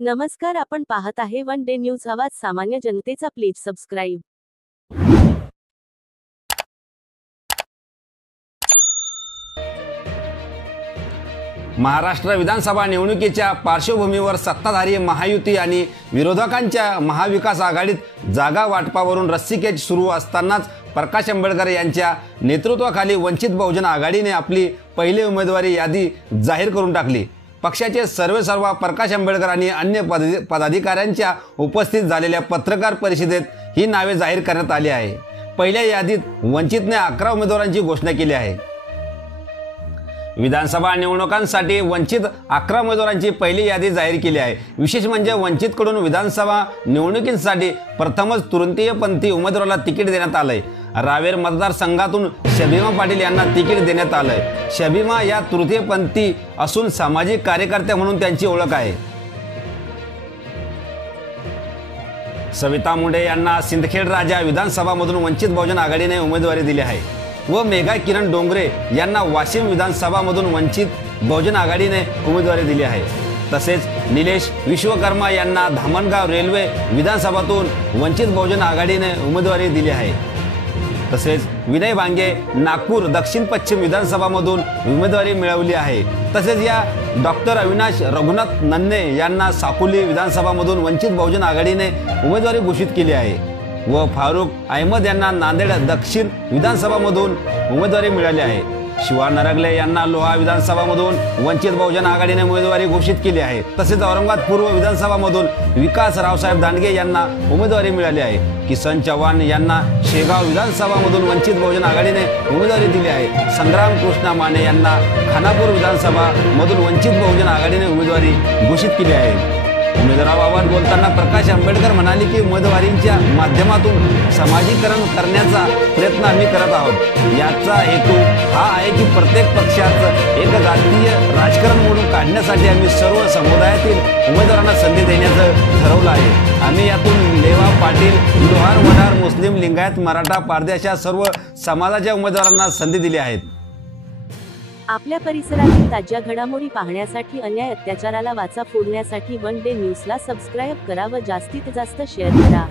नमस्कार, आपण पाहत आहे वन डे न्यूज आवाज सामान्य जनतेचा. Please subscribe. महाराष्ट्र विधानसभा निवडणुकीच्या पार्श्वभूमीवर सत्ताधारी महायुती आणि विरोधकांच्या महाविकास आघाडीत जागा वाटपावरून रस्सीखेच सुरू असतानाच प्रकाश आंबेडकर यांच्या नेतृत्वाखाली वंचित बहुजन आघाडीने आपली पहिली उमेदवारी यादी जाहीर करून टाकली. पक्षाचे सर्वेसर्वा प्रकाश आंबेडकर आणि अन्य पदाधिकाऱ्यांच्या उपस्थित झालेल्या पत्रकार परिषदेत ही नावे जाहीर करण्यात आली आहे. पहिल्या यादीत वंचितने 11 उमेदवारांची घोषणा केली आहे. विधानसभा निवडणुकांसाठी वंचित 11 उमेदवारांची पहिली यादी जाहीर केली आहे. विशेष म्हणजे वंचितकडून विधानसभा निवडणुकीसाठी प्रथमच तृतीयपंथी उमेदवाराला तिकीट देण्यात आलंय. रावेर मतदारसंघातून शबीमा पाटील यांना तिकीट देण्यात आलंय. शबीमा या तृतीयपंथी असून सामाजिक कार्यकर्त्या म्हणून त्यांची ओळख आहे. सविता मुंडे यांना सिंदखेड राजा विधानसभामधून वंचित बहुजन आघाडीने उमेदवारी दिली आहे व मेघा किरण डोंगरे यांना वाशिम विधानसभामधून वंचित बहुजन आघाडीने उमेदवारी दिली आहे. तसेच निलेश विश्वकर्मा यांना धामणगाव रेल्वे विधानसभातून वंचित बहुजन आघाडीने उमेदवारी दिली आहे. तसेच विनय भांगे नागपूर दक्षिण पश्चिम विधानसभामधून उमेदवारी मिळवली आहे. तसेच या डॉक्टर अविनाश रघुनाथ नन्ने यांना साकोली विधानसभामधून वंचित बहुजन आघाडीने उमेदवारी घोषित केली आहे व फारुख अहमद यांना नांदेड दक्षिण विधानसभामधून उमेदवारी मिळाली आहे. शिवा नरगले यांना लोहा विधानसभामधून वंचित बहुजन आघाडीने उमेदवारी घोषित केली आहे. तसेच औरंगाबाद पूर्व विधानसभामधून विकास रावसाहेब दांडगे यांना उमेदवारी मिळाली आहे. किसन चव्हाण यांना शेगाव विधानसभामधून वंचित बहुजन आघाडीने उमेदवारी दिली आहे. संग्राम कृष्णा माने यांना खानापूर विधानसभामधून वंचित बहुजन आघाडीने उमेदवारी घोषित केली आहे. उमेदवाराबाबत बोलताना प्रकाश आंबेडकर म्हणाले की उमेदवारींच्या माध्यमातून समाजीकरण करण्याचा प्रयत्न आम्ही करत आहोत. याचा हेतू हा आहे की प्रत्येक पक्षाचं एक जातीय राजकारण म्हणून काढण्यासाठी आम्ही सर्व समुदायातील उमेदवारांना संधी देण्याचं ठरवलं आहे. आम्ही यातून लेवा पाटील लोहार वडार मुस्लिम लिंगायत मराठा पारधी अशा सर्व समाजाच्या उमेदवारांना संधी दिली आहेत. आपल्या परिसरातील ताज्या घडामोडी पाहण्यासाठी, अन्याय अत्याचाराला वाचा फोडण्यासाठी वन डे न्यूजला सबस्क्राईब करा व जास्तीत जास्त शेअर करा.